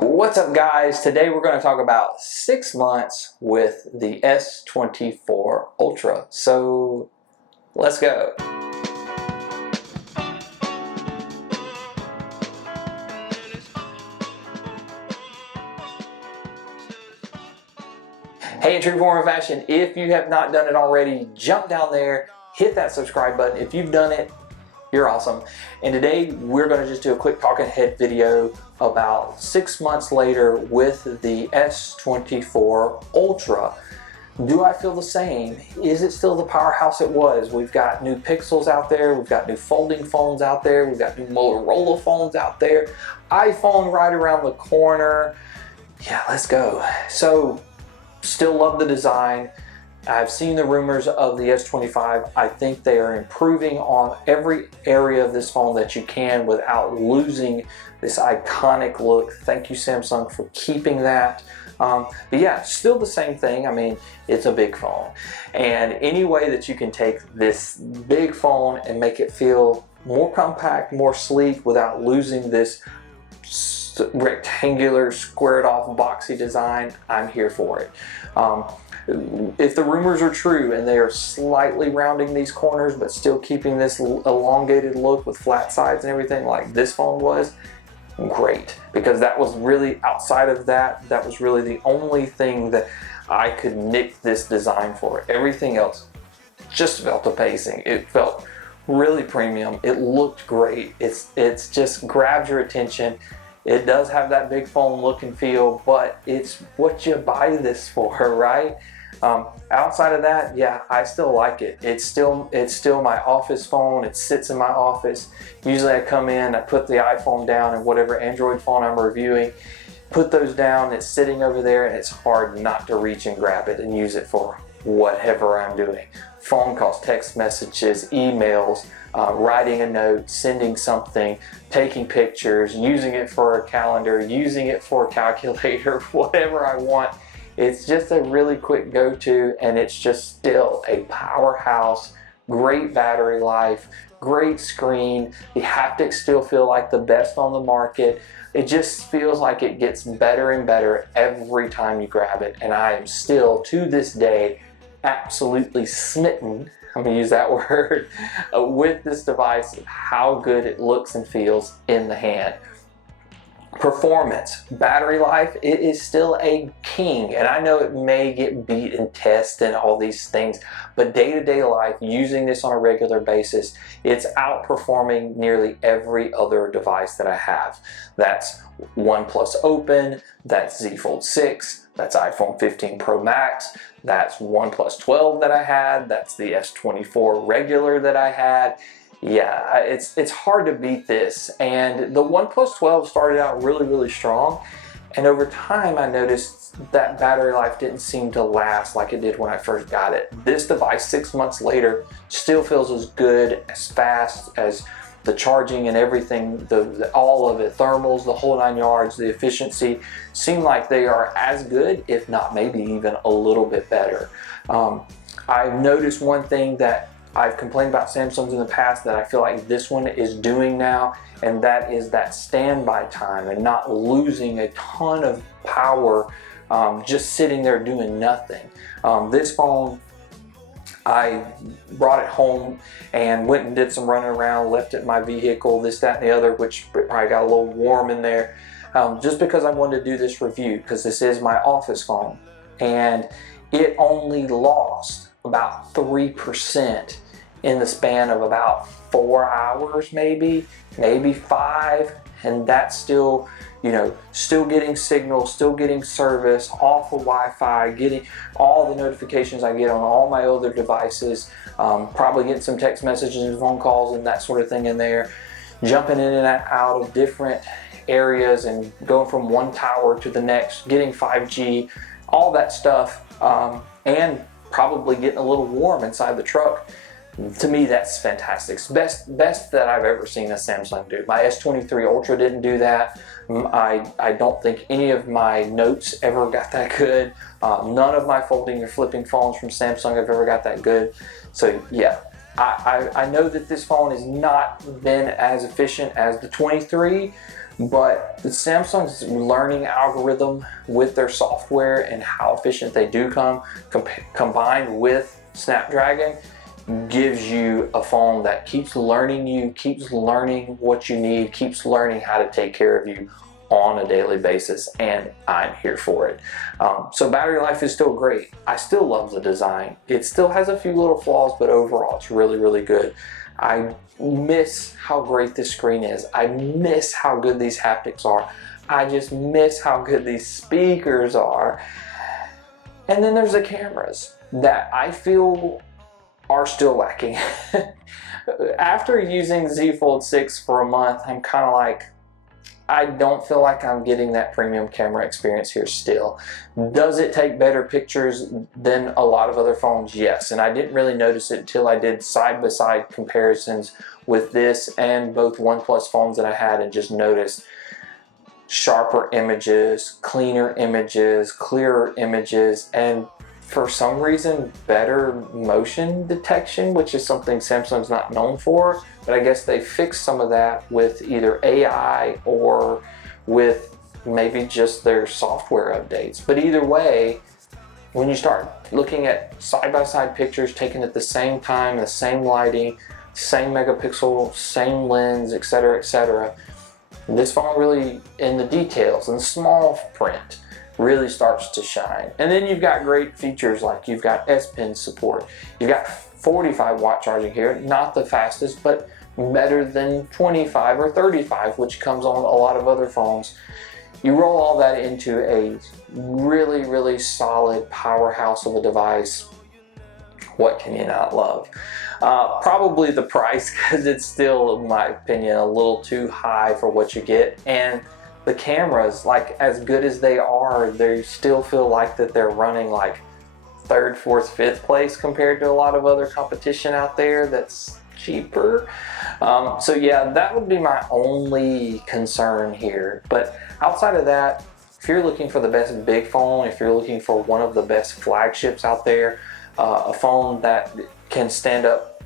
What's up, guys? Today we're going to talk about 6 months with the S24 Ultra. So let's go. Hey, in true form of fashion, if you have not done it already, jump down there, hit that subscribe button. If you've done it, you're awesome. And today we're going to just do a quick talking head video about 6 months later with the S24 Ultra. Do I feel the same? Is it still the powerhouse it was? We've got new Pixels out there, we've got new folding phones out there, we've got new Motorola phones out there, iPhone right around the corner. Yeah, let's go. So, still love the design. I've seen the rumors of the S25. I think they are improving on every area of this phone that you can without losing this iconic look. Thank you, Samsung, for keeping that. But yeah, still the same thing. I mean, it's a big phone. And any way that you can take this big phone and make it feel more compact, more sleek without losing this rectangular, squared off, boxy design, I'm here for it. If the rumors are true and they are slightly rounding these corners but still keeping this elongated look with flat sides and everything like this phone was, great, because that was really, outside of that, that was really the only thing that I could nick this design for. Everything else just felt amazing. It felt really premium. It looked great. It's just grabbed your attention. It does have that big phone look and feel, but it's what you buy this for, right? Outside of that, yeah, I still like it. It's still my office phone. It sits in my office. Usually I come in, I put the iPhone down and whatever Android phone I'm reviewing, put those down, it's sitting over there, and it's hard not to reach and grab it and use it for whatever I'm doing. Phone calls, text messages, emails, writing a note, sending something, taking pictures, using it for a calendar, using it for a calculator, whatever I want. It's just a really quick go-to, and it's just still a powerhouse. Great battery life, great screen. The haptics still feel like the best on the market. It just feels like it gets better and better every time you grab it, and I am still, to this day, absolutely smitten, I'm gonna use that word, with this device, how good it looks and feels in the hand. Performance, battery life, it is still a king, and I know it may get beat in tests and all these things, but day-to-day life, using this on a regular basis, it's outperforming nearly every other device that I have. That's OnePlus Open, that's Z Fold 6, that's iPhone 15 Pro Max, that's OnePlus 12 that I had, that's the S24 regular that I had. Yeah, it's hard to beat this, and the OnePlus 12 started out really strong, and over time I noticed that battery life didn't seem to last like it did when I first got it. This device 6 months later still feels as good, as fast, as the charging and everything, all of it, thermals, the whole 9 yards, the efficiency, seem like they are as good, if not maybe even a little bit better. I've noticed one thing that I've complained about Samsung's in the past that I feel like this one is doing now, and that is that standby time and not losing a ton of power just sitting there doing nothing. This phone, I brought it home and went and did some running around, left it in my vehicle, this, that, and the other, which probably got a little warm in there, just because I wanted to do this review, because this is my office phone, and it only lost about 3% in the span of about 4 hours, maybe 5, and that's still, you know, still getting signal, still getting service off of Wi-Fi, getting all the notifications I get on all my other devices, probably getting some text messages and phone calls and that sort of thing in there, jumping in and out of different areas and going from one tower to the next, getting 5G, all that stuff, and probably getting a little warm inside the truck. To me, that's fantastic. It's best that I've ever seen a Samsung do. My S23 Ultra didn't do that. I don't think any of my notes ever got that good. None of my folding or flipping phones from Samsung have ever got that good. So yeah, I know that this phone has not been as efficient as the 23, But Samsung's learning algorithm with their software and how efficient they do combined with Snapdragon, gives you a phone that keeps learning you, keeps learning what you need, keeps learning how to take care of you on a daily basis, and I'm here for it. So battery life is still great. I still love the design. It still has a few little flaws, but overall it's really, really good. I miss how great this screen is. I miss how good these haptics are. I just miss how good these speakers are. And then there's the cameras that I feel are still lacking. After using Z Fold 6 for a month, I'm kind of like, I don't feel like I'm getting that premium camera experience here still. Does it take better pictures than a lot of other phones? Yes, and I didn't really notice it until I did side-by-side comparisons with this and both OnePlus phones that I had, and just noticed sharper images, cleaner images, clearer images, and for some reason better motion detection, which is something Samsung's not known for. But I guess they fixed some of that with either AI or with maybe just their software updates. But either way, when you start looking at side-by-side pictures taken at the same time, the same lighting, same megapixel, same lens, etc., this phone really, in the details and small print, really starts to shine. And then you've got great features like you've got S Pen support. You've got 45 watt charging here, not the fastest, but better than 25 or 35, which comes on a lot of other phones. You roll all that into a really, really solid powerhouse of a device. What can you not love? Probably the price, because it's still, in my opinion, a little too high for what you get. And the cameras, like as good as they are, they still feel like that they're running like 3rd, 4th, 5th place compared to a lot of other competition out there that's cheaper. So yeah, that would be my only concern here. But outside of that, if you're looking for the best big phone, if you're looking for one of the best flagships out there, a phone that can stand up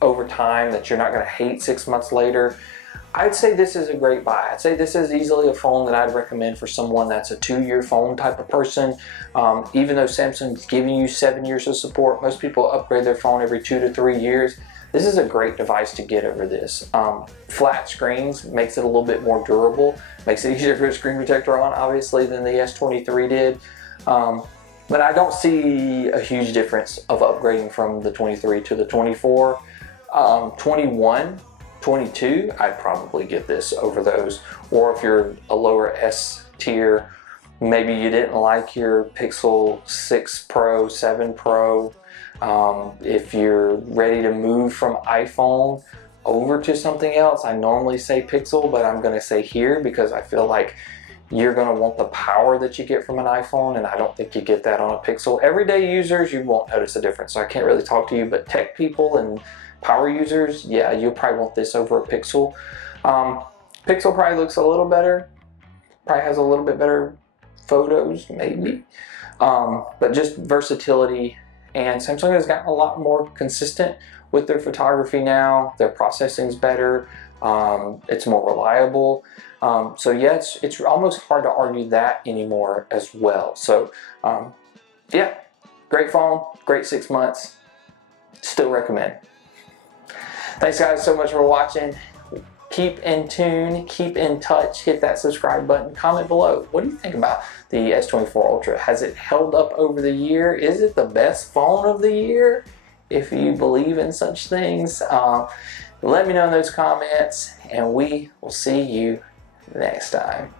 over time, that you're not going to hate 6 months later, I'd say this is a great buy. I'd say this is easily a phone that I'd recommend for someone that's a 2-year phone type of person. Even though Samsung's giving you 7 years of support, most people upgrade their phone every 2 to 3 years. This is a great device to get over this. Flat screens makes it a little bit more durable, makes it easier to put a screen protector on, obviously, than the S23 did. But I don't see a huge difference of upgrading from the 23 to the 24. 21, 22, I'd probably get this over those. Or if you're a lower S tier, maybe you didn't like your Pixel 6 Pro, 7 Pro, if you're ready to move from iPhone over to something else, I normally say Pixel, but I'm going to say here because I feel like you're going to want the power that you get from an iPhone, and I don't think you get that on a Pixel. Everyday users, you won't notice a difference, so I can't really talk to you, but tech people and power users, yeah, you'll probably want this over a Pixel. Pixel probably looks a little better, probably has a little bit better photos, maybe, but just versatility. And Samsung has gotten a lot more consistent with their photography now. Their processing's better, it's more reliable. So yeah, it's almost hard to argue that anymore as well. So yeah, great phone, great 6 months, still recommend. Thanks guys so much for watching. Keep in tune, keep in touch, hit that subscribe button, comment below. What do you think about the S24 Ultra? Has it held up over the year? Is it the best phone of the year? If you believe in such things, let me know in those comments, and we will see you next time.